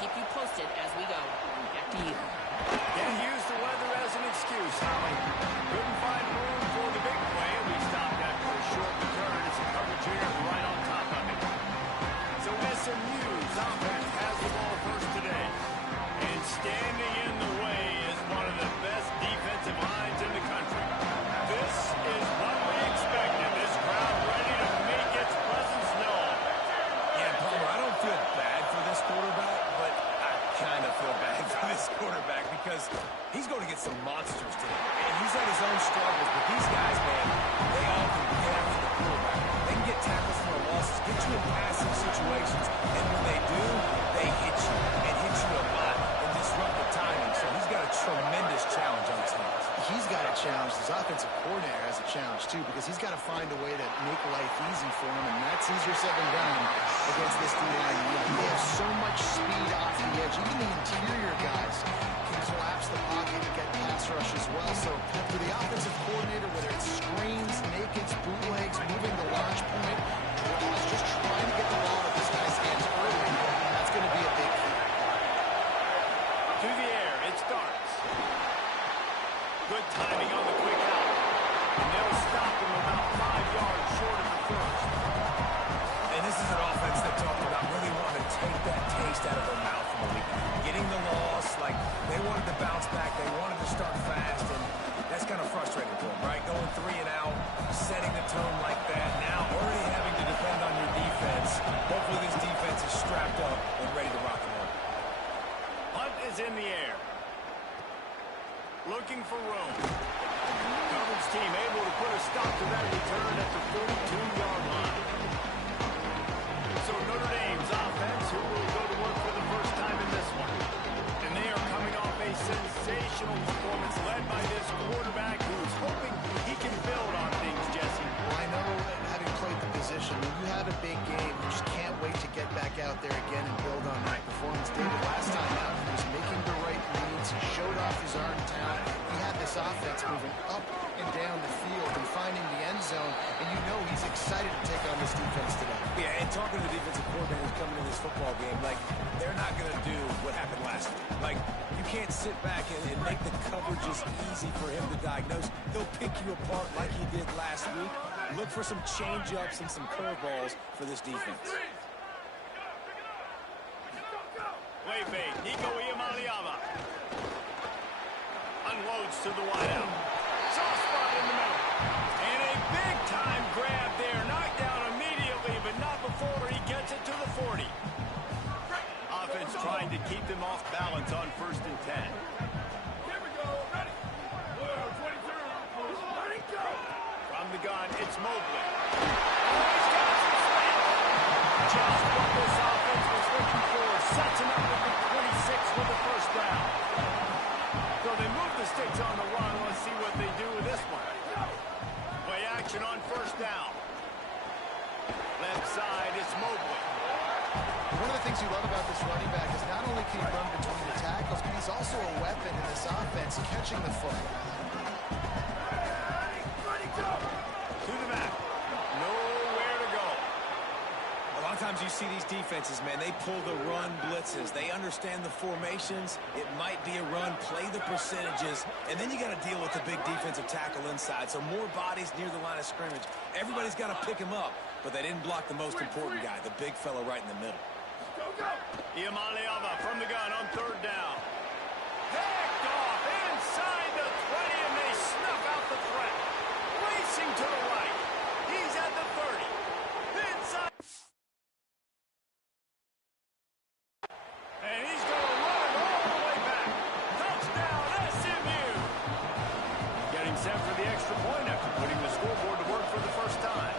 keep you posted as we go. Back to you. Can't use the weather as an excuse, Holly. Couldn't find room for the big play, and we stopped after a short return. It's a coverage here right on top of it. So SMU's offense has the ball first today. And standing in the way is one of the best defensive lines in the country. This is what we expected. This crowd ready to make its presence known. Yeah, Palmer, I don't feel bad for this quarterback, but I kind of feel bad for this quarterback because he's going to get some monsters today. And he's had his own struggles, but these guys, man, they all can get after the quarterback. They can get tackles for losses, get you in passing situations, and when they do, they hit you and hit you a lot and disrupt the timing. So he's got a tremendous challenge on his hands. He's got a challenge. His offensive coordinator has a challenge, too, because he's got to find a way to make life easy for him, and that's easier said than done against this D-line. They have so much speed off the edge. Even the interior guys can collapse the pocket and get pass rush as well. So for the offensive coordinator, whether it's screens, nakeds, bootlegs, moving the launch point, or just trying to get the ball out of this guy's hands early, that's going to be a big key. To the air, it starts. Good timing on the quick out. And they'll stop him about 5 yards short of the first. And this is an offense that talked about really wanting to take that taste out of their mouth from the weekend. Getting the loss, like they wanted to bounce back, they wanted to start fast, and that's kind of frustrating for them, right? Going 3 and out, setting the tone like that, now already having to depend on your defense. Hopefully this defense is strapped up and ready to rock and roll. Hunt is in the air. Looking for room. Coverage team able to put a stop to that return at the 42-yard line. So Notre Dame's offense, who will go to work for the first time in this one. And they are coming off a sensational performance led by this quarterback who's hoping he can build on things, Jesse. Well, I know, having played the position, when you have a big game, you just can't wait to get back out there again and build on that performance. David, last time out, he was making the right reads. He showed off his art in town. He had this offense moving up and down the field and finding the end zone, and you know he's excited to take on this defense today. Yeah, and talking to the defensive coordinators coming into this football game, like, they're not going to do what happened last week. Like, you can't sit back and make the coverages easy for him to diagnose. He'll pick you apart like he did last week. Look for some change-ups and some curveballs for this defense. Play fake. Nico Iamaleava unloads to the wideout. Soft spot in the middle. And a big-time grab there. Knocked down immediately, but not before he gets it to the 40. Offense trying to keep them off balance on 1st and 10. Here we go. Ready. 22. Ready, go. From the gun, it's Mobley. Oh, he's got some space. Just what this offense was looking for. Sets him up at the 26 with the first down. So they move the sticks on the run. Let's see what they do with this one. Play action on 1st down. Left side, it's Mobley. One of the things you love about this running back is not only can he run between the tackles, but he's also a weapon in this offense, catching the football. To the back. Nowhere to go. A lot of times you see these defenses, man, they pull the run blitzes. They understand the formations. It might be a run, play the percentages, and then you got to deal with the big defensive tackle inside. So more bodies near the line of scrimmage. Everybody's got to pick him up, but they didn't block the most important guy, the big fella right in the middle. Iamaleava from the gun on 3rd down. Picked off inside the 20, and they snuff out the threat. Racing to the right. He's at the 30. Inside. And he's going to run it all the way back. Touchdown, SMU. Getting set for the extra point after putting the scoreboard to work for the first time.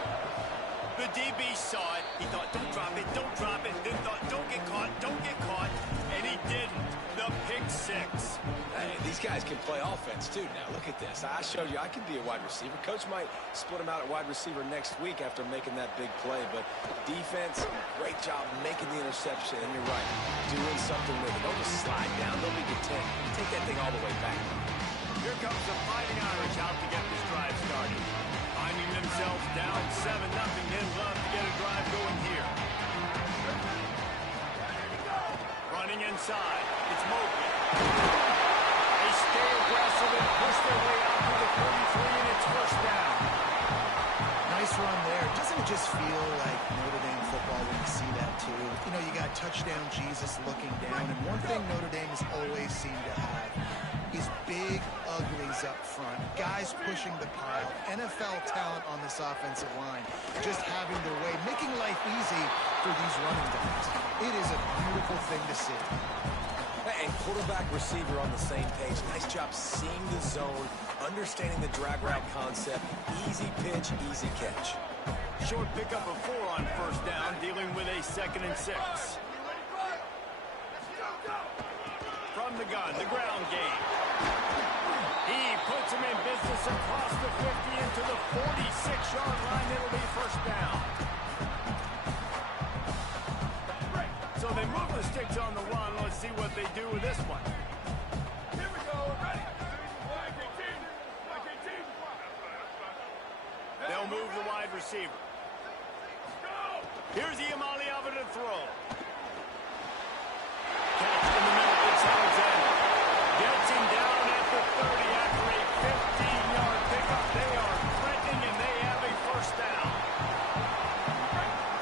The DB saw it. He thought, don't drop it, don't drop it. Then thought, don't get caught, don't get caught. And he didn't. The pick 6. Hey, these guys can play offense, too. Now, look at this. I showed you I can be a wide receiver. Coach might split him out at wide receiver next week after making that big play. But defense, great job making the interception. And you're right, doing something with it. Don't just slide down. Don't be content. Take that thing all the way back. Here comes the Fighting Irish out to get this drive started. Finding themselves down 7-0, then love to get a drive going here. Running and side. It's Mobley. They stay aggressive and push their way out to the 33, and it's first down. Nice run there. Doesn't it just feel like Notre Dame football when you see that too? You know, you got touchdown Jesus looking down, and one thing Notre Dame has always seemed to have is big uglies up front, guys pushing the pile, NFL talent on this offensive line, just having their way, making life easy for these running backs. It is a beautiful thing to see. And quarterback receiver on the same page. Nice job seeing the zone, understanding the drag route concept. Easy pitch, easy catch. Short pickup of 4 on first down, dealing with a 2nd and 6. From the gun, the ground game. He puts him in business across the 50 into the 46-yard line. It'll be first down. So they move the sticks on the run. Let's see what they do with this one. Here we go. Ready? They'll move the wide receiver. Here's Iamaleava to throw. Catch in the middle. It's Alexander. Gets him down at the 30 after a 15-yard pickup. They are threatening, and they have a first down.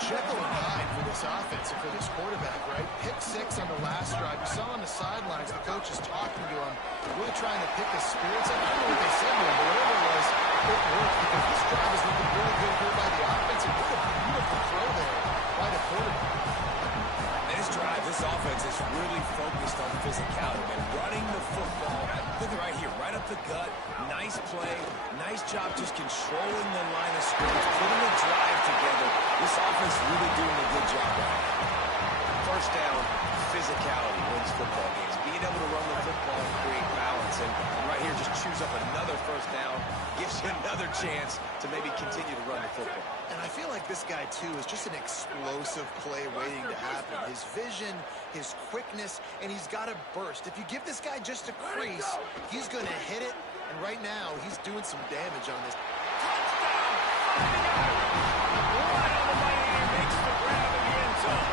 Jekyll and Hyde for this offense and for this quarterback, right? Pick 6 on the last drive. You saw on the sidelines the coach is talking to him, really trying to pick his spirits up. I don't know what they said to him, but whatever it was, it worked because this drive is looking really good here by the offense. And what a beautiful throw there by the quarterback. This drive, this offense is really focused on physicality and running the football. Look right here, right up the gut. Nice play. Nice job just controlling the line of scrimmage, putting a drive together. This offense really doing a good job right now. First down, physicality wins football games. Being able to run the football and create balance. And right here, just choose up another first down. Gives you another chance to maybe continue to run the football. And I feel like this guy, too, is just an explosive play waiting to happen. His vision, his quickness, and he's got a burst. If you give this guy just a crease, he's going to hit it. And right now, he's doing some damage on this. Touchdown! Right on the money, and he makes the grab in the end zone.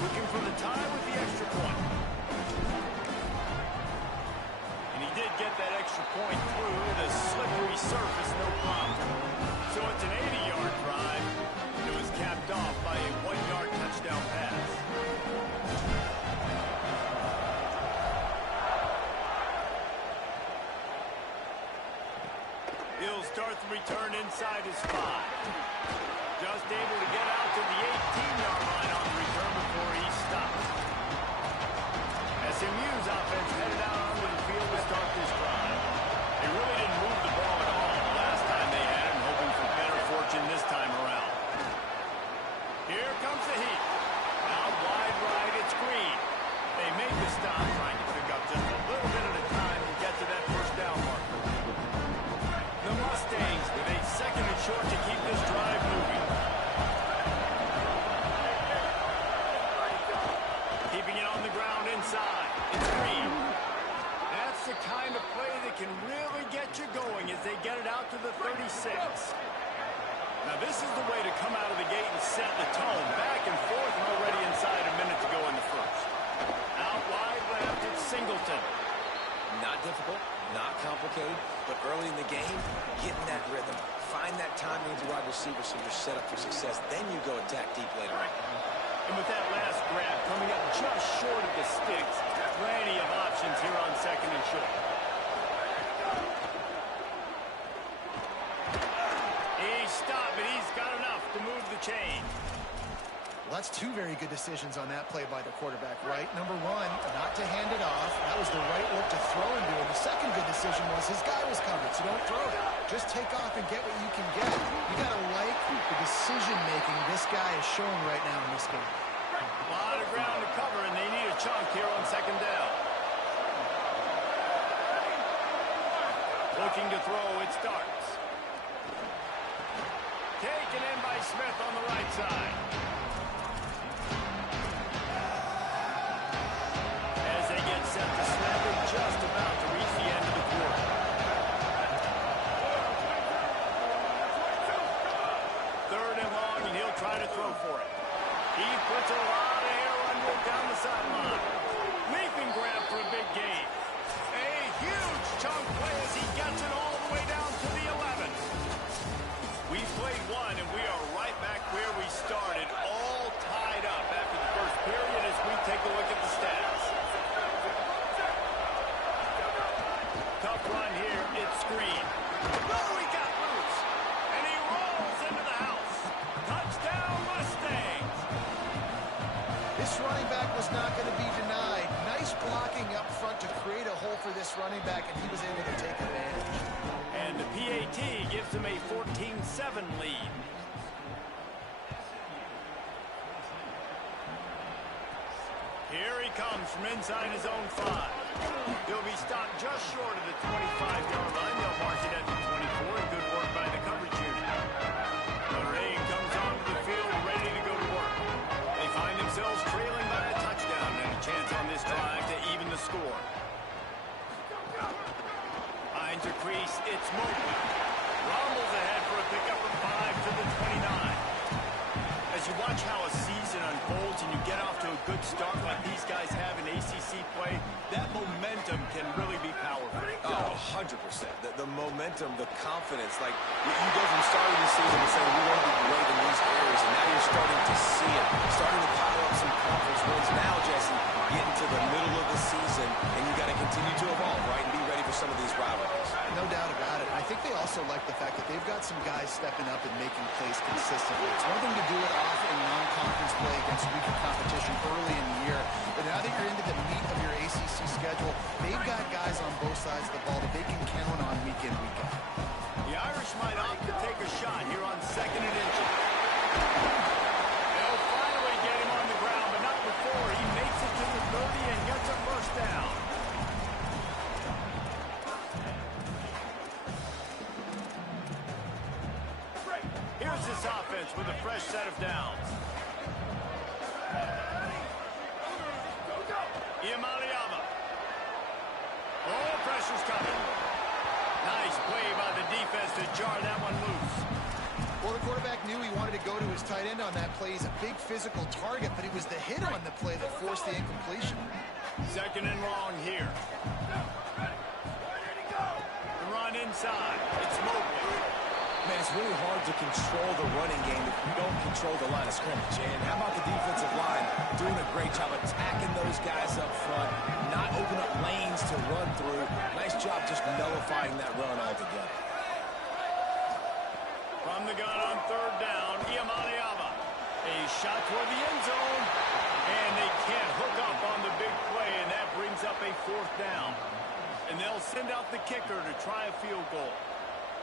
Looking for the tie with the extra point. And he did get that extra point through the slippery surface, no problem. So it's an 80-yard drive. It was capped off by a 1-yard touchdown pass. He'll start the return inside his 5. Just able to get out to the 18-yard line on the return before he stops. SMU's offense headed out onto the field to start this drive. They really didn't move the ball at all the last time they had it, hoping for better fortune this time around. Here comes the heat. Out wide right, it's Green. They made the stop, trying to pick up just a little bit at a time and get to that first down marker. The Mustangs with a 2nd and short to keep this drive moving. Keeping it on the ground inside. It's Green. That's the kind of play that can really get you going as they get it out to the 36. Now this is the way to come out of the gate and set the tone. Back and forth and already inside a minute to go in the first. Out wide left, it's Singleton. Not difficult, not complicated, but early in the game, getting that rhythm. Find that timing as a wide receiver so you're set up for success. Then you go attack deep later on. And with that last grab coming up just short of the sticks, plenty of options here on 2nd and short. He stopped, but he's got enough to move the chain. Well, that's 2 very good decisions on that play by the quarterback, right? Number 1, not to hand it off. That was the right look to throw into him. The second good decision was his guy was covered, so don't throw it. Just take off and get what you can get. You got to like the decision-making this guy is showing right now in this game. A lot of ground to cover, and they need a chunk here on 2nd down. Looking to throw, it starts. Taken in by Smith on the right side. As they get set to snap it, just about to reach the end of the quarter. sideline. Leaping grab for a big gain. A huge chunk play as he gets it all the way down to the 11. We played one, and we are right back where we started, all tied up after the first period as we take a look at the stats. Tough run here. It's screen. Oh, he got loose. And he rolls into the house. Touchdown, Mustangs. This running back was not going to be denied. Nice blocking up front to create a hole for this running back, and he was able to take advantage. And the PAT gives them a 14-7 lead. Here he comes from inside his own 5. He'll be stopped just short of the 25-yard line. They'll mark it at the 24. And good work by the coverage unit. Notre Dame comes onto the field ready to go to work. They find themselves trailing by a touchdown and a chance on this drive to even the score. Finds a crease. It's Mobley. Rumbles ahead for a pickup of 5 to the 29. As you watch how a season unfolds and you get off to a good start like these guys have in ACC play, that momentum can really be powerful. Oh, 100%. The momentum, the confidence. Like, you go from starting the season and saying, we want to be great in these areas, and now you're starting to see it. Starting to pile up some conference wins. Now, Jesse, getting to the middle of the season, and you got to continue to evolve, right, and be ready for some of these rivalries. No doubt about it. I think they also like the fact that they've got some guys stepping up and making plays consistently. It's one thing to do it off in non-conference play against weaker competition early in the year, but now that you're into the meat of your ACC schedule, they've got guys on both sides of the ball that they can count on week in, week out. The Irish might opt to take a shot here on 2nd and inches. They'll finally get him on the ground, but not before he makes it to the 30 and gets a first down. Here's this offense with a fresh set of downs. Iamaliava. Oh, pressure's coming. Nice play by the defense to jar that one loose. Well, the quarterback knew he wanted to go to his tight end on that play. He's a big physical target, but it was the hit on the play that forced the incompletion. 2nd and long here. The run inside. It's Mobley. Man, it's really hard to control the running game if you don't control the line of scrimmage. And how about the defensive line doing a great job attacking those guys up front, not open up lanes to run through. Nice job just nullifying that run altogether. From the gun on 3rd down, Iamaliava. A shot toward the end zone. And they can't hook up on the big play, and that brings up a 4th down. And they'll send out the kicker to try a field goal.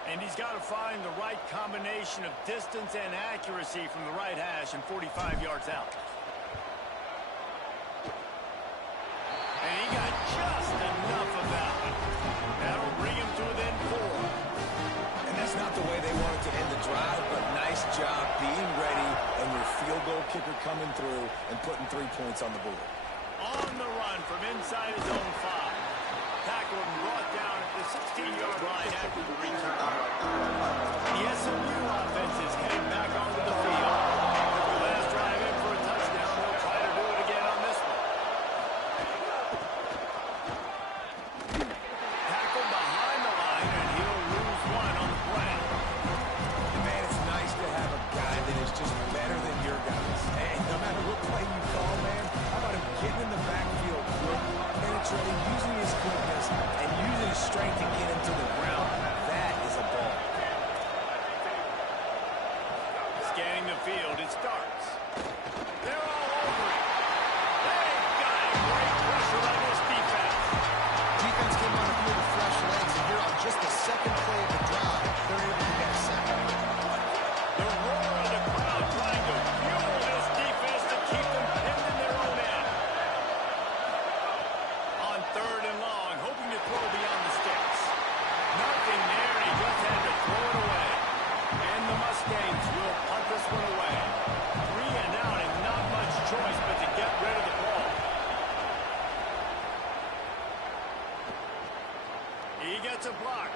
And he's got to find the right combination of distance and accuracy from the right hash and 45 yards out. And he got just enough of that one. That'll bring him to within 4. And that's not the way they wanted to end the drive, but nice job being ready and your field goal kicker coming through and putting 3 points on the board. On the run from inside his own 5. Tackled and brought down at the 16-yard line after the return. The SMU offense is heading back onto the field. The last drive in for a touchdown. They'll try to do it again on this one. Tackled behind the line, and he'll lose 1 on the play. Man, it's nice to have a guy that is just better than your guys. And no matter what play you call, man, how about him getting in the backfield quick, penetrating, using his quickness, and using his strength to get him to the ground. That is a ball. Scanning the field, it starts. They're all over it. They've got great pressure on this defense. Defense came on the field with fresh legs, and here on just the 2nd play of the drive, they're able to get a sack. The roar of the crowd trying to fuel this defense to keep them pinned in their own end. On 3rd and long, hoping to throw beyond the sticks. Nothing there, and he just had to throw it away. And the Mustangs will punt this one away. 3 and out, and not much choice but to get rid of the ball. He gets a block.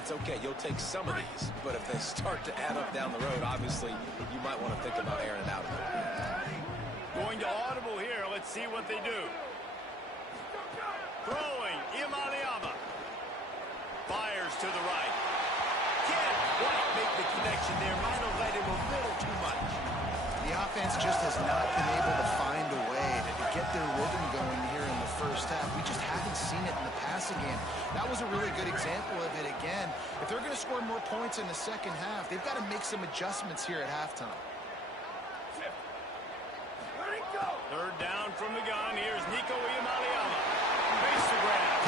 that's okay. You'll take some of these. But if they start to add up down the road, obviously, you might want to think about airing it out a little bit. Going to audible here. Let's see what they do. Throwing, Imaliama. Fires to the right. Can't quite make the connection there. Might have led him a little too much. The offense just has not been able to find a way to get their rhythm going here in the first half. We just haven't seen it in the passing game. That was a really good example of it again. If they're going to score more points in the second half, they've got to make some adjustments here at halftime. Third down from the gun. Here's Nico Iamaleava. Face the grab.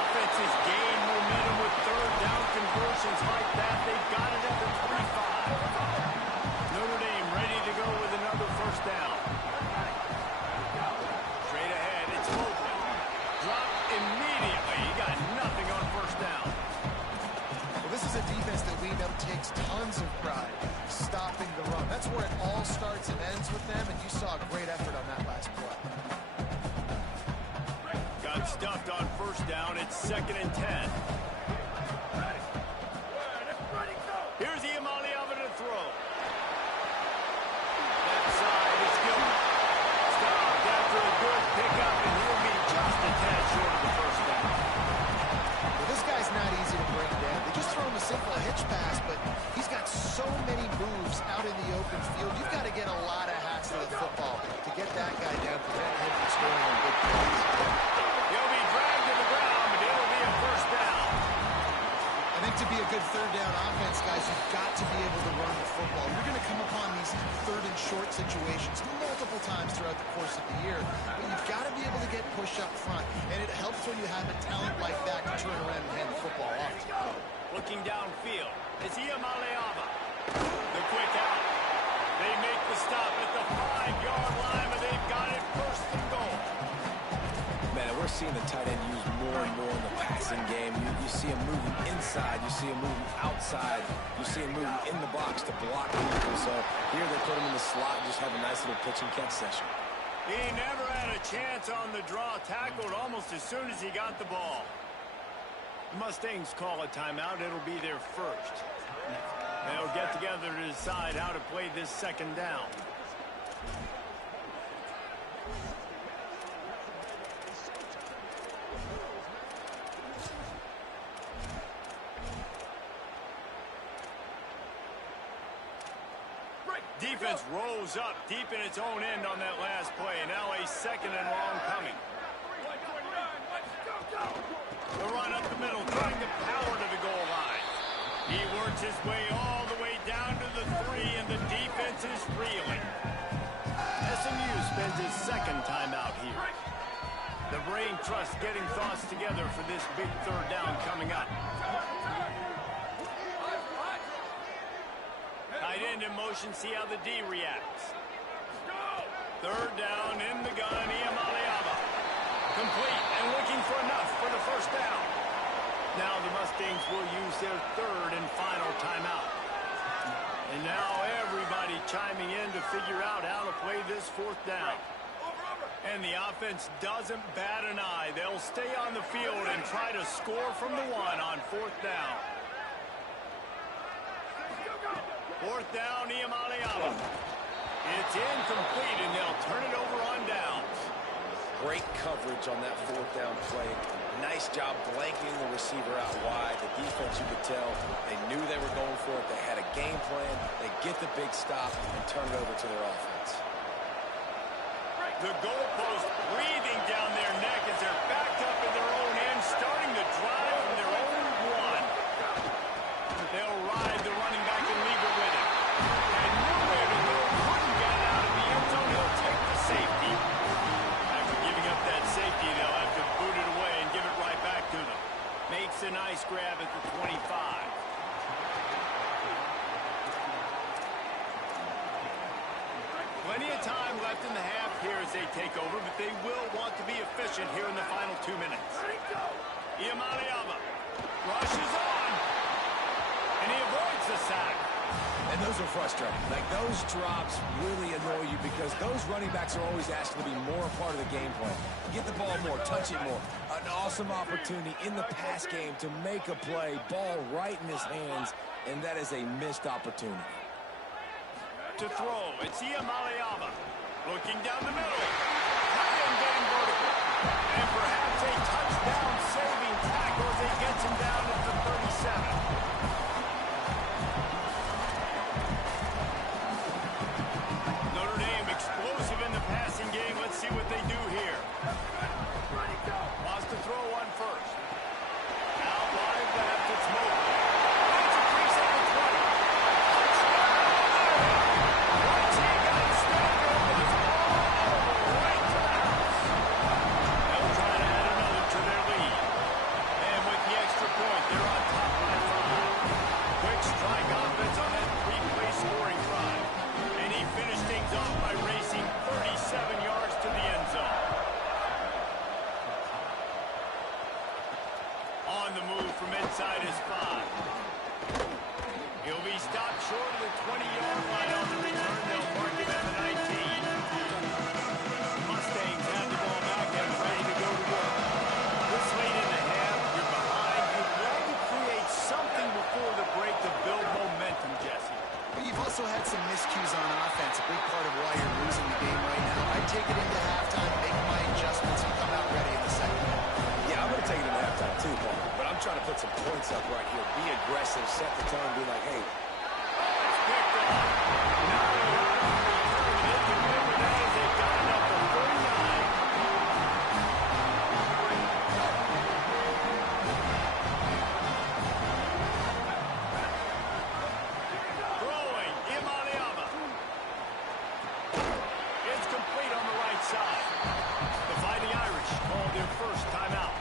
Offense has gained momentum with third down conversions like that. They've got it at the 25. Notre Dame ready to go with another first down. Straight ahead, it's Mobley. Drop immediately. He got nothing on first down. Well, this is a defense that we know takes tons of pride stopping the run. That's where it all starts and ends with them, and you saw a great effort on that last play. Got stuffed on first down. It's 2nd and 10. Here's Iamaleava to throw. That side is Gilbert. Stopped after a good pickup, and he'll be just a tad short of the first down. Well, this guy's not easy to bring down. They just throw him a simple hitch pass, but he's got so many moves out in the open field. You've got to get a lot of hats to the football to get that guy down, prevent him from scoring on big plays. He'll be dragged to the ground, but it'll be a first down. I think to be a good third down offense, guys, you've got to be able to run the football. You're going to come upon these third and short situations multiple times throughout the course of the year, but you've got to be able to get push up front, and it helps when you have a talent like that to turn around and hand the football off. Looking downfield, it's Iamaleava. The quick out. They make the stop at the 5-yard line, but they've got it first and goal. Man, and we're seeing the tight end used more and more in the passing game. You see him moving inside. You see him moving outside. You see him moving in the box to block people. So here they put him in the slot and just have a nice little pitch and catch session. He never had a chance on the draw. Tackled almost as soon as he got the ball. The Mustangs call a timeout. It'll be their first. They'll get together to decide how to play this second down. Defense rolls up deep in its own end on that last play, and now a 2nd and long coming. The run up the middle, trying to power to the goal line. He works his way all the way down to the 3, and the defense is reeling. SMU spends his 2nd timeout here. The brain trust getting thoughts together for this big third down coming up. Tight end in motion, see how the D reacts. Third down in the gun, Iamaleava. Complete and looking for enough for the first down. Now the Mustangs will use their 3rd and final timeout. And now everybody chiming in to figure out how to play this 4th down. And the offense doesn't bat an eye. They'll stay on the field and try to score from the 1 on 4th down. 4th down, Iamaleava. It's incomplete, and they'll turn it over on downs. Great coverage on that 4th down play. Nice job blanketing the receiver out wide. The defense, you could tell, they knew they were going for it. They had a game plan. They get the big stop and turn it over to their offense. The goalpost breathing down their neck as they're backed up in their own end, starting to drive from their own 1. They'll ride the running back and leave it with him. And nowhere to go, couldn't get out of the end zone. He'll take the safety. After giving up that safety, they'll have to boot it away and give it right back to them. Makes a nice grab at the 25. Plenty of time left in the half here as they take over, but they will want to be efficient here in the final 2 minutes. Iamaleava rushes on, and he avoids the sack. And those are frustrating. Like, those drops really annoy you because those running backs are always asked to be more a part of the game plan. Get the ball more, touch it more. An awesome opportunity in the pass game to make a play, ball right in his hands, and that is a missed opportunity. To throw, it's Iamaleava. Looking down the middle. High and getting vertical. And perhaps a touchdown-saving tackle as he gets him down at the 37. Notre Dame explosive in the passing game. Let's see what they do here. Wants to throw one first. Out wide left, it's Mobley. It's a 3-second 20. Once he got started, it was all over right to the house. They'll try to add another to their lead. And with the extra point, they're on top by 5. Quick strike offense on that 3-play scoring drive. And he finished things off by racing 37 yards to the end zone. On the move from inside his 5. He'll be stopped short of the 20-yard line on the return. They'll mark him at the 19. Mustangs have the ball back and ready to go to work. This late in the half, you're behind. You'd like to create something before the break to build momentum, Jesse. But you've also had some miscues on offense, a big part of why you're losing the game right now. I'd take it into halftime, make my adjustments, and come out ready in the second half. Yeah, I'm going to take it in halftime too, Paul. But I'm trying to put some points up right here. Be aggressive, set the tone, be like, hey. Picked up. Not a lot on the return. They can remember that as they've got it up to 49. Throwing, Iamaleava. It's complete on the right side. The Fighting Irish called their first timeout.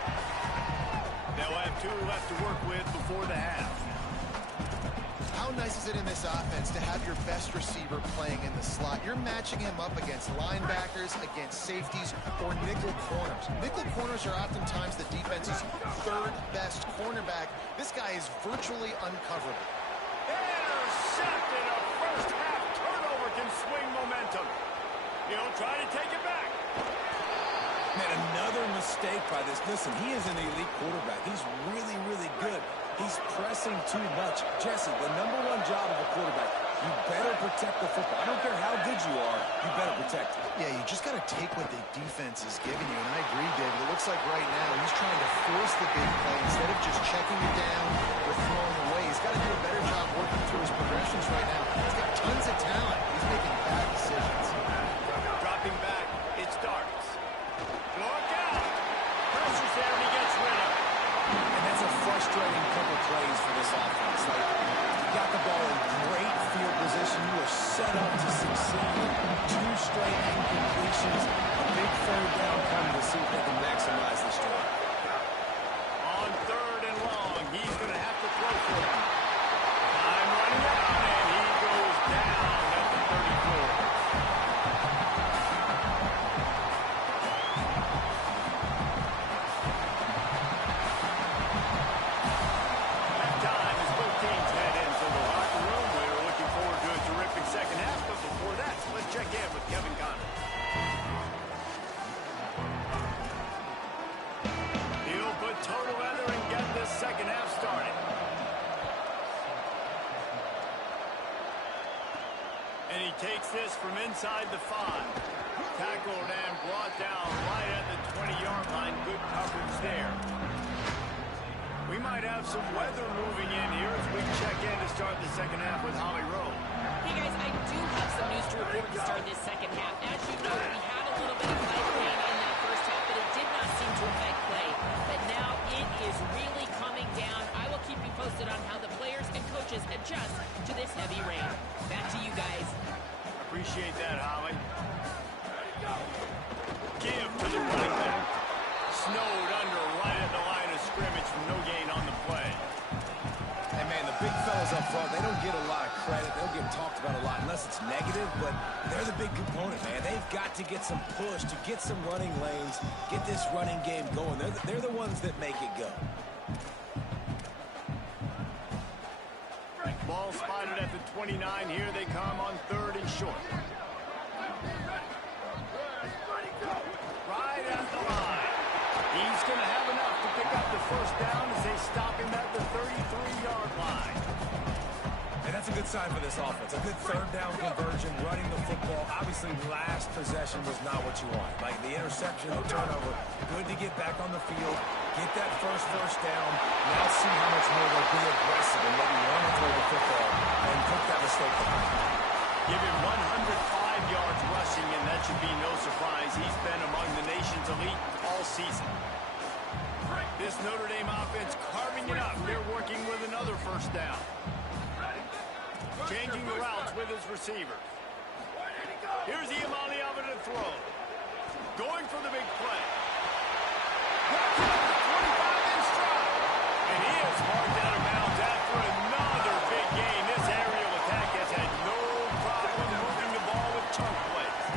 They'll have 2 left to work with before the half. How nice is it in this offense to have your best receiver playing in the slot? You're matching him up against linebackers, against safeties, or nickel corners. Nickel corners are oftentimes the defense's 3rd best cornerback. This guy is virtually uncoverable. Intercepted. A first half turnover can swing momentum. He'll try to take it back. Man, another mistake by this. Listen, he is an elite quarterback. He's really, really good. He's pressing too much. Jesse, the #1 job of a quarterback, you better protect the football. I don't care how good you are, you better protect it. Yeah, you just got to take what the defense is giving you. And I agree, David. It looks like right now he's trying to force the big play instead of just checking it down or throwing away. He's got to do a better job working through his progressions right now. He's got tons of talent. He's making bad decisions. Dropping back, it's Darts. Look out! Pressure's there and he gets rid of it. And that's a frustrating couple plays for this offense. Like, you got the ball in great field position. You are set up to succeed. 2 straight incompletions. A big 3rd down coming to see if they can maximize this drive. On 3rd and long, he's going to have to throw for it. Time running out, and he goes down at the 34. Time as both teams head into the locker room. We're looking forward to a terrific second half, but before that, let's check in with Kevin Conner. He'll put total weather and get this second half started. And he takes this from inside the 5. Tackled and brought down right at the 20-yard line. Good coverage there. We might have some weather moving in here as we check in to start the second half with Holly Rowe. Hey guys, I do have some news to report to start this second half. As you know, we had a little bit of light rain in that first half, but it did not seem to affect play. But now it is really coming down. I will keep you posted on how the players and coaches adjust to this heavy rain. Back to you guys. Appreciate that, Holly. Give to the running back. Snowed under right at the line of scrimmage from no gain on the play. And man, the big fellas up front, they don't get a lot of credit. They'll get talked about a lot unless it's negative, but they're the big component, man. They've got to get some push, to get some running lanes, get this running game going. They're the ones that make it go. Ball spotted at the 29. Here they come on 3rd and short. Right at the line. He's going to have enough to pick up the first down as they stop him at the 33-yard line. And that's a good sign for this offense. A good 3rd down conversion, running the football. Obviously, last possession was not what you want. Like the interception, the turnover. Good to get back on the field, get that first down. Now see how much more they'll be aggressive and maybe want to throw the football and put that mistake behind. Give him 105 yards rushing, and that should be no surprise. He's been among the nation's elite all season. This Notre Dame offense carving it up. They're working with another first down. Changing the routes with his receiver. Here's Iamale Alvin to throw. Going for the big play. 25 in stride. And he is marked out of bounds after another big gain. This aerial attack has had no problem moving the ball with chunk plays.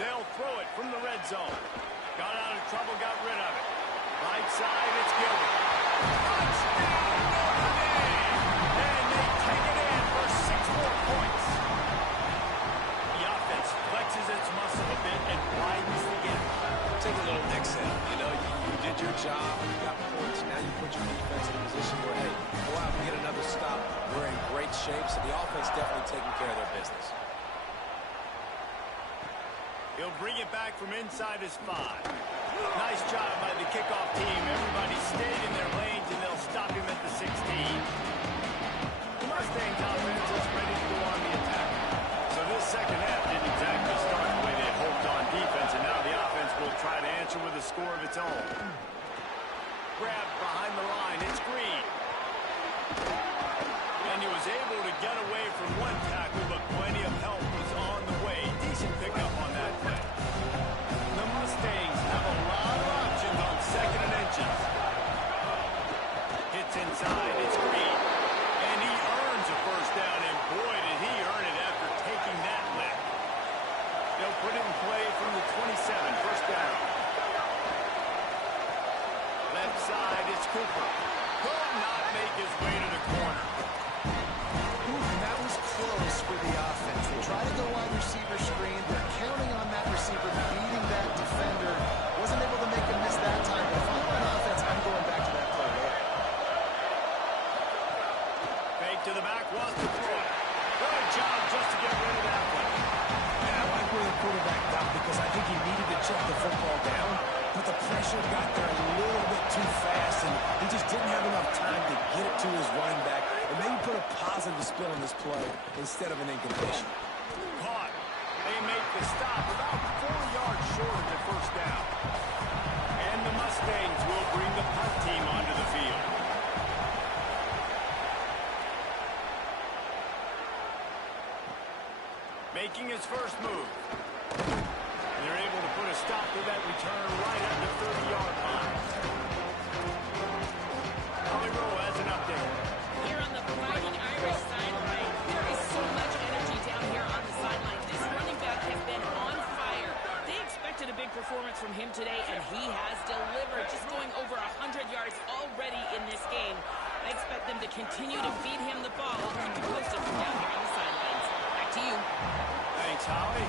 They'll throw it from the red zone. Got out of trouble, got rid of it. Right side, it's Gilbert. Touchdown, Notre Dame! And they take it in for 6 more points. The offense flexes its muscle a bit and widens the gap. Take a little next step. You know, you did your job, you got points. Now you put your defense in a position where, hey, go out and get another stop. We're in great shape, so the offense definitely taking care of their business. He'll bring it back from inside his 5. Nice job by the kickoff team. Everybody stayed in their lanes, and they'll stop him at the 16. The Mustangs offense is ready to go on the attack. So this second half didn't exactly start the way they had hoped on defense, and now the offense will try to answer with a score of its own. Grabbed behind the line. It's Green. And he was able to get away from one tackle, but plenty of help was on the way. Decent pickup on that play. The Mustangs have a lot of options on 2nd and inches. Hits inside. It's Green. And he earns a first down, and boy, did he earn it after taking that lick. They'll put it in play from the 27. First down. Left side, it's Cooper. Could not make his way to the corner. And that was close for the offense. They try to go wide receiver screen. They're counting on that receiver beating that defender. Wasn't able to make him miss that time. But if I'm on offense, I'm going back to that play there. Fake to the back, wants to throw it. Good job just to get rid of that one. And I like where the quarterback got because I think he needed to check the football down, but the pressure got there a little bit too fast, and he just didn't have enough time to get it to his running back and maybe put a positive spin on this play instead of an incompletion. Caught. They make the stop about 4 yards short of the first down. And the Mustangs will bring the punt team onto the field. Making his first move. They're able to put a stop to that return right at the 30-yard line. Holly Rowe has an update. Here on the Fighting Irish sideline, there is so much energy down here on the sideline. This running back has been on fire. They expected a big performance from him today, and he has delivered, just going over 100 yards already in this game. I expect them to continue to feed him the ball. I'll keep you posted from down here on the sidelines. Back to you. Thanks, Holly.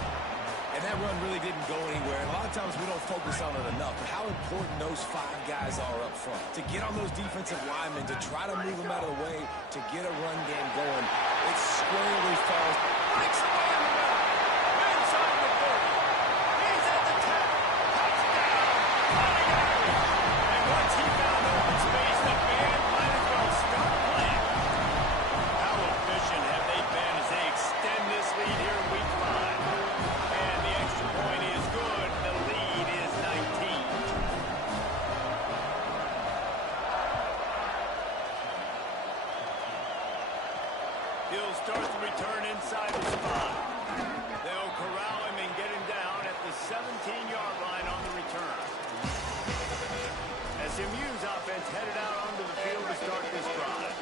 And that run really didn't go anywhere. And a lot of times we don't focus on it enough, but how important those 5 guys are up front. To get on those defensive linemen, to try to move them out of the way, to get a run game going. It squarely falls. Breaks away in the middle. Inside the 30. He's at the 10. Touchdown. Running Irish. And once he found open space, the band might as well start playing. How efficient have they been as they extend this lead here in week 5? And the extra point is good. The lead is 19. He'll start the return inside the spot. They'll corral him and get him down at the 17-yard line on the return. SMU's offense headed out onto the field to start this drive.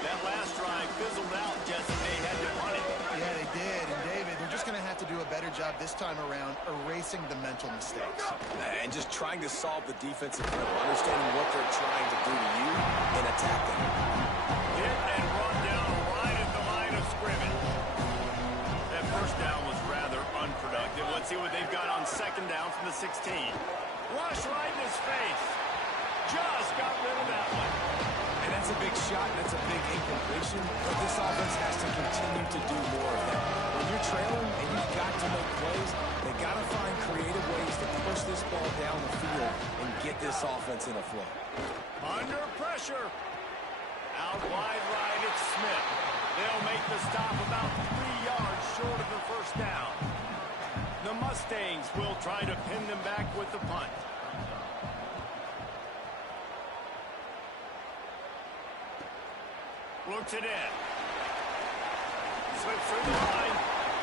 That last drive fizzled out, Jesse. They had to punt it. Yeah, they did. And David, they're just going to have to do a better job this time around erasing the mental mistakes. And just trying to solve the defensive problem, understanding what they're trying to do to you and attacking. Hit and run down right at the line of scrimmage. That first down was rather unproductive. Let's see what they've got on second down from the 16. Rush right in his face. Just got rid of that one. And that's a big shot, and that's a big incompletion, but this offense has to continue to do more of that. When you're trailing and you've got to make plays, they got to find creative ways to push this ball down the field and get this offense in a flow. Under pressure. Out wide right, it's Smith. They'll make the stop about 3 yards short of the first down. The Mustangs will try to pin them back with the punt. Looks it in. Slips through the line.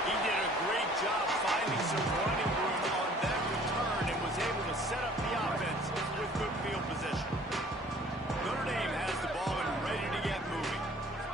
He did a great job finding some running room on that return and was able to set up the offense with good field position. Notre Dame has the ball and ready to get moving.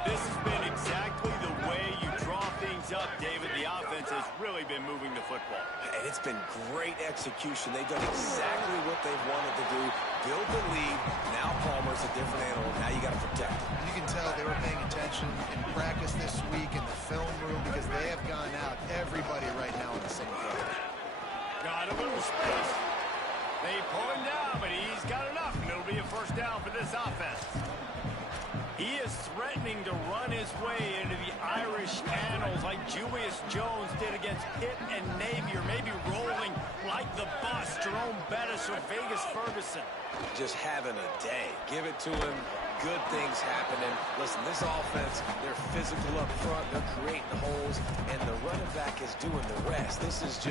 This has been exactly the way you draw things up, David. The offense has really been moving the football. And it's been great execution. They've done exactly what they've wanted to do. Build the lead. Now Palmer's a different animal. Now you got to protect him. You can tell they were paying attention in practice this week in the film room because they have gone out, everybody right now on the same page. Got a little space. They pull him down, but he's got enough, and it'll be a first down for this offense. He is threatening to run his way into the Irish annals like Julius Jones did against Pitt and Navy, or maybe rolling like the bus, Jerome Bettis or Vegas Ferguson. Just having a day. Give it to him. Good things happening. Listen, this offense, they're physical up front. They're creating holes, and the running back is doing the rest. This is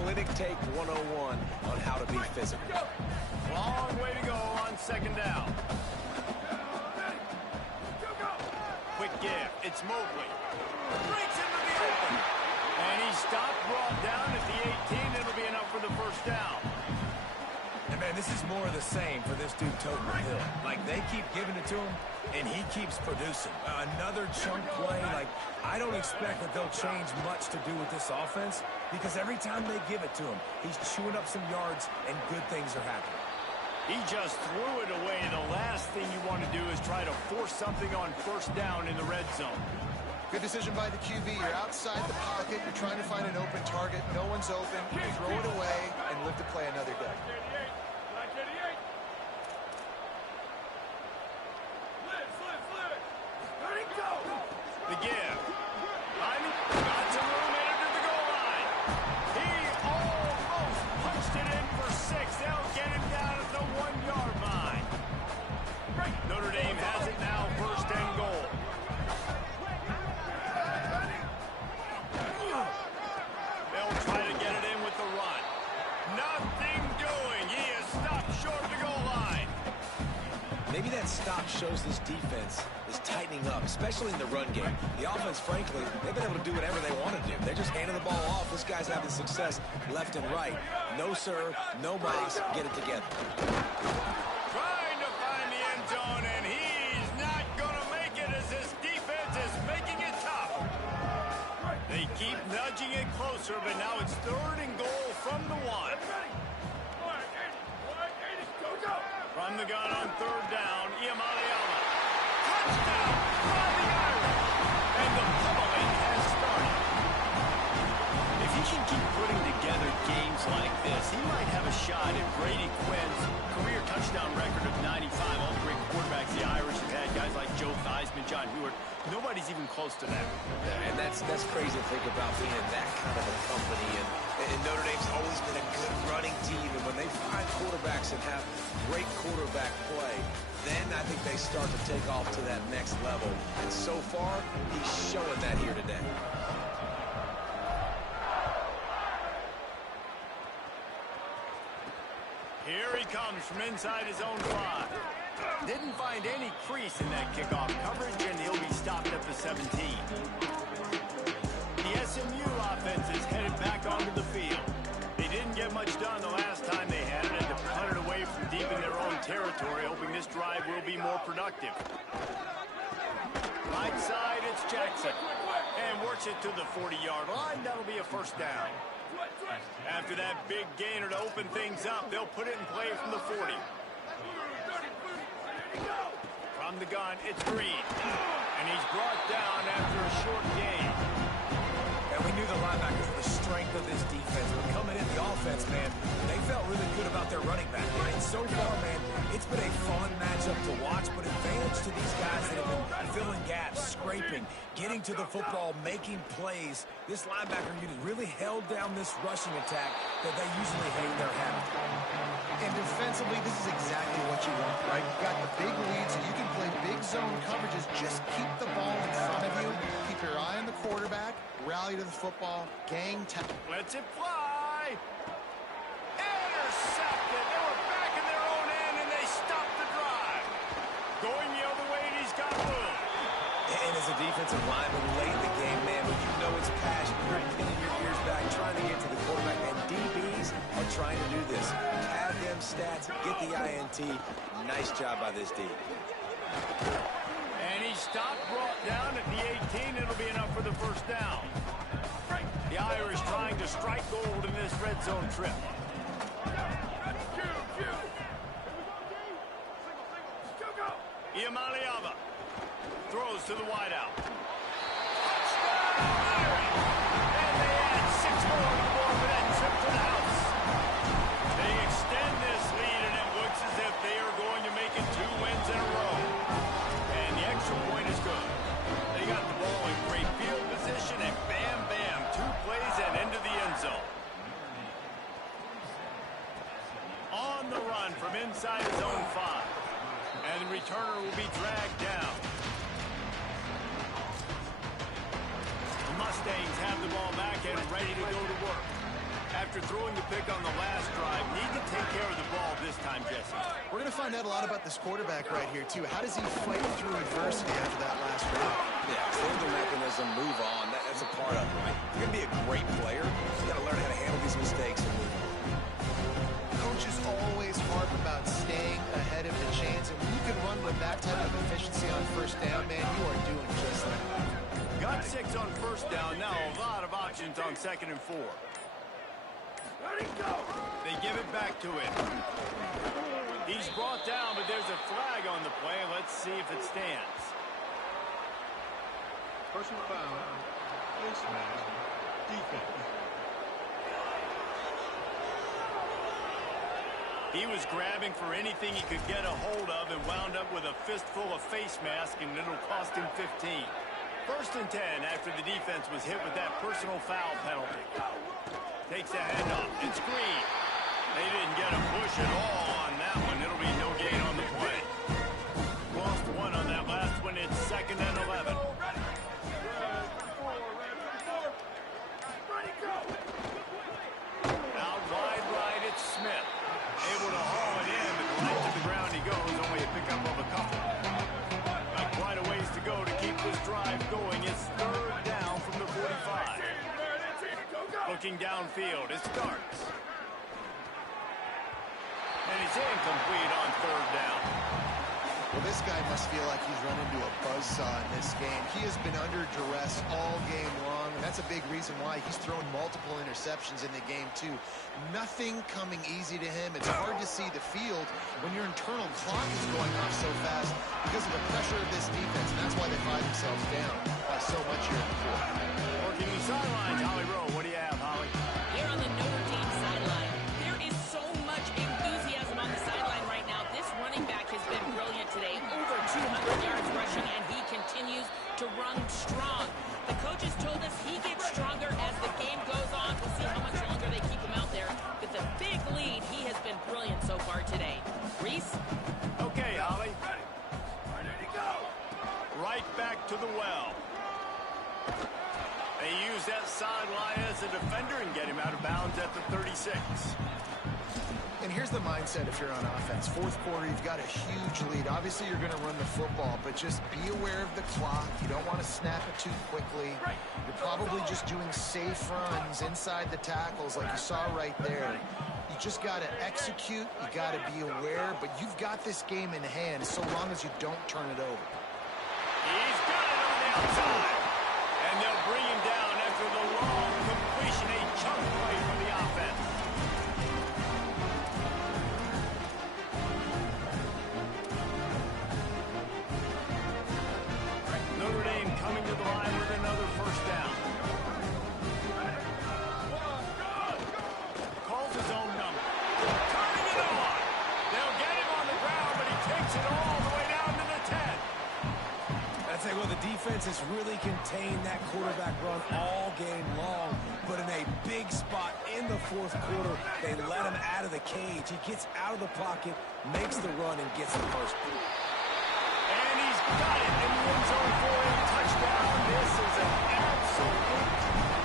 clinic take 101 on how to be physical. Long way to go on second down. Quick give. It's Mobley. Breaks into the open. And he stopped, brought down at the 18. It'll be enough for the first down. And man, this is more of the same for this dude toting the hill. Like, they keep giving it to him, and he keeps producing. Another chunk play. Like, I don't expect that they'll change much to do with this offense, because every time they give it to him, he's chewing up some yards, and good things are happening. He just threw it away. The last thing you want to do is try to force something on first down in the red zone. Good decision by the QB. You're outside the pocket. You're trying to find an open target. No one's open. You throw it away and live to play another day. The give. Lyman got some room into the goal line. He almost punched it in for 6. They'll get him down at the 1-yard line. Notre Dame has it now, first and goal. They'll try to get it in with the run. Nothing doing. He is stopped short of the goal line. Maybe that stop shows this defense is tightening up, especially in the run game. The offense, frankly, they've been able to do whatever they want to do. They're just handing the ball off. This guy's having success left and right. No serve, no moss, get it together. Trying to find the end zone, and he's not going to make it as this defense is making it tough. They keep nudging it closer, but now it's third and goal from the 1. From the gun on third down, Iamaleala. Touchdown by the Irish. And the pummeling has started. If he can keep putting together games like this, he might have a shot at Brady Quinn's career touchdown record of 95. All the great quarterbacks the Irish have had, guys like Joe Theismann, John Hewart. Nobody's even close to that. Yeah, and that's crazy to think about being in that kind of a company. And Notre Dame's always been a good running team. And when they find quarterbacks and have great quarterback play, then I think they start to take off to that next level. And so far, he's showing that here today. Here he comes from inside his own 5. Didn't find any crease in that kickoff coverage, and he'll be stopped at the 17. The SMU offense is headed back onto the field. They didn't get much done the last time they had it, and to punt it away from deep in their own territory, hoping this drive will be more productive. Right side, it's Jackson. And works it to the 40-yard line. That'll be a first down. After that big gainer to open things up, they'll put it in play from the 40. From the gun, it's Green. And he's brought down after a short gain. And we knew the linebackers were the strength of this defense, but coming in the offense, man, they felt really good about their running back. And so far, man, it's been a fun matchup to watch, but advantage to these guys that have been filling gaps, scraping, getting to the football, making plays. This linebacker unit really held down this rushing attack that they usually hang their hat on. And defensively, this is exactly what you want, right? You've got the big lead, so you can play big zone coverages. Just keep the ball in front of you. Keep your eye on the quarterback. Rally to the football. Gang tackle. Lets it fly. Intercepted. They were back in their own end, and they stopped the drive. Going the other way, and he's got room. And as a defensive lineman late in the game, man, when you know it's passion, you're pinning your ears back, trying to get to the quarterback, and DBs are trying to do this. Have them stats, get the INT. Nice job by this D. And he stopped, brought down at the 18. It'll be enough for the first down. The Irish trying to strike gold in this red zone trip. Iamaleava throws to the wideout. Touchdown, Irish! And they add 6 more to the board for that trip to the house. They extend this lead, and it looks as if they are going to make it 2 wins in a row. And the extra point is good. They got the ball in great field position, and bam, bam, 2 plays and into the end zone. On the run from inside his own 5. And the returner will be dragged down. The Mustangs have the ball back and ready to go to work. After throwing the pick on the last drive, need to take care of the ball this time, Jesse. We're going to find out a lot about this quarterback right here, too. How does he fight through adversity after that last drive? Yeah, change the mechanism, move on. That's a part of it, right? You're going to be a great player. You got to learn how to handle these mistakes and move on. Coaches always harp about staying ahead of the chains, and when you can run with that type of efficiency on first down, man, you are doing just that. Got 6 on first down. Now a lot of options on 2nd and 4. They give it back to him. He's brought down, but there's a flag on the play. Let's see if it stands. Personal foul. Face mask. Defense. He was grabbing for anything he could get a hold of and wound up with a fistful of face mask, and it'll cost him 15. 1st and 10 after the defense was hit with that personal foul penalty. Takes a handoff. It's Green. They didn't get a push at all on that one. It'll be no gain on the play. Lost 1 on that last one. It's 2nd and 11. Out wide right, it's Smith. Able to haul it in, but right to the ground he goes. Only a pickup of a couple. Got quite a ways to go to keep this drive going. It's 3rd down from the 45. Looking downfield, it starts. And it's incomplete on 3rd down. Well, this guy must feel like he's run into a buzzsaw in this game. He has been under duress all game long, and that's a big reason why he's thrown multiple interceptions in the game, too. Nothing coming easy to him. It's hard to see the field when your internal clock is going off so fast because of the pressure of this defense, and that's why they find themselves down by so much here in the 4th. Working the sidelines, Holly Rowe. What do you have, Holly? Here on the Notre Dame sideline, there is so much enthusiasm on the sideline right now. This running back has been brilliant today. Over 200 yards rushing, and he continues to run strong. The coaches told us he gets stronger as the game goes on. We'll see how much longer they keep him out there. With a big lead, he has been brilliant so far today. Reese? Okay, Holly. Right back to the well. They use that sideline as a defender and get him out of bounds at the 36. And here's the mindset if you're on offense. 4th quarter, you've got a huge lead. Obviously, you're going to run the football, but just be aware of the clock. You don't want to snap it too quickly. You're probably just doing safe runs inside the tackles like you saw right there. You just got to execute. You got to be aware, but you've got this game in hand so long as you don't turn it over. He's got it on the outside. has really contained that quarterback run all game long, but in a big spot in the fourth quarter, they let him out of the cage. He gets out of the pocket, makes the run, and gets the first. And he's got it in the end zone for a touchdown. This is an absolute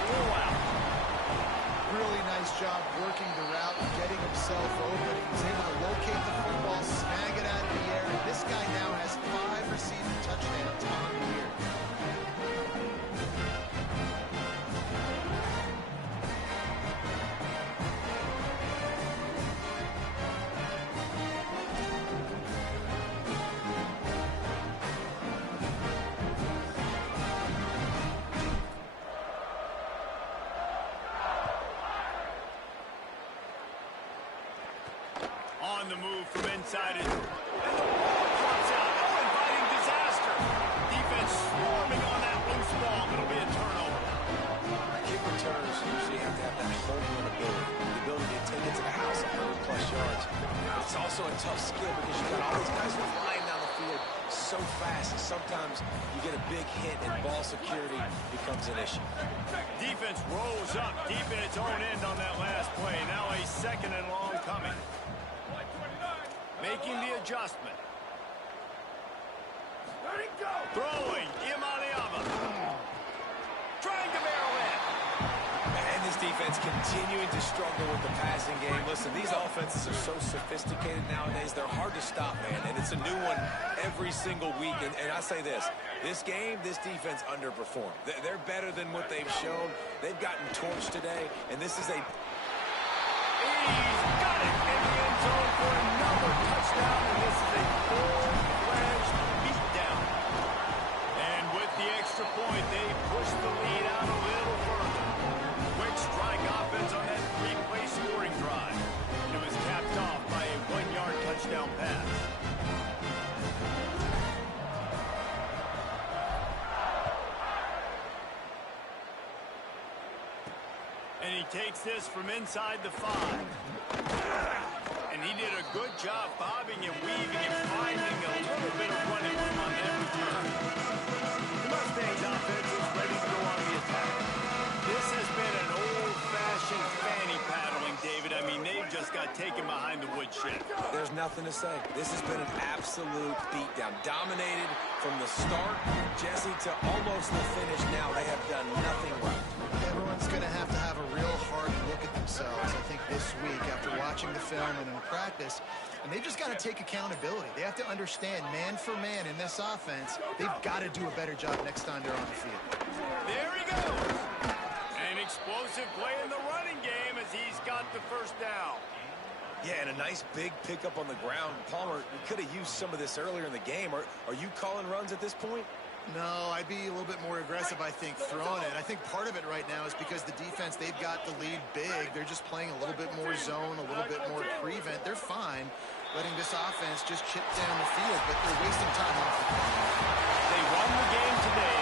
blowout. Really nice job working the route and getting himself open. He was able to locate the football, snag it out of the air. And this guy now has 5 receiving touchdowns on the year. On the move from inside it. And the ball pops out. Oh, inviting disaster. Defense swarming on that loose ball. It'll be a turnover. Kick returners usually have to have that home run ability, the ability to take it to the house 100-plus yards. It's also a tough skill because you've got all these guys flying down the field so fast. Sometimes you get a big hit and ball security becomes an issue. Defense rolls up deep in its own end on that last play. Now a second and long coming. Making the adjustment. Let it go. Throwing. Imaliava. Trying to barrel in. And this defense continuing to struggle with the passing game. Listen, these offenses are so sophisticated nowadays. They're hard to stop, man. And it's a new one every single week. And I say this game, this defense underperformed. They're better than what they've shown. They've gotten torched today. And this is a... He's got it in the end zone for another touchdown, and this is a full-fledged beatdown. And with the extra point, they push the lead out a little further. Quick strike offense on that 3-play scoring drive. It was capped off by a 1-yard touchdown pass. And he takes this from inside the 5. And he did a good job bobbing and weaving and finding a little bit of running room on that return. The Mustangs offense is ready to go on the attack. This has been an old-fashioned fanny paddling, David. I mean, they've just got taken behind the woodshed. There's nothing to say. This has been an absolute beatdown. Dominated from the start, Jesse, to almost the finish now. They have done nothing right. Everyone's going to have a real hard look at themselves, I think, this week after watching the film and in practice. And they've just got to take accountability. They have to understand, man for man in this offense, they've got to do a better job next time they're on the field. There he goes. An explosive play in the running game as he's got the first down. Yeah, and a nice big pickup on the ground. Palmer, we could have used some of this earlier in the game. Are you calling runs at this point? No, I'd be a little bit more aggressive, I think, throwing it. I think part of it right now is because the defense, they've got the lead big. They're just playing a little bit more zone, a little bit more prevent. They're fine letting this offense just chip down the field, but they're wasting time off the clock. They won the game today.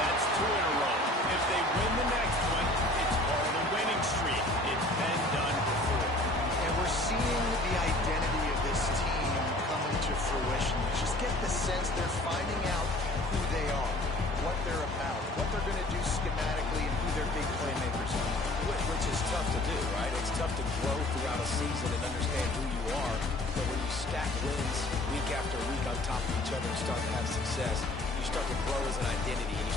That's 2 in a row. If they win the next one, it's called a winning streak. It's been done before. And we're seeing the identity of this team coming to fruition. Just get the sense they're finding out who they are, what they're about, what they're going to do schematically, and who their big playmakers are. Which is tough to do, right? It's tough to grow throughout a season and understand who you are. But when you stack wins week after week on top of each other and start to have success, you start to grow as an identity. And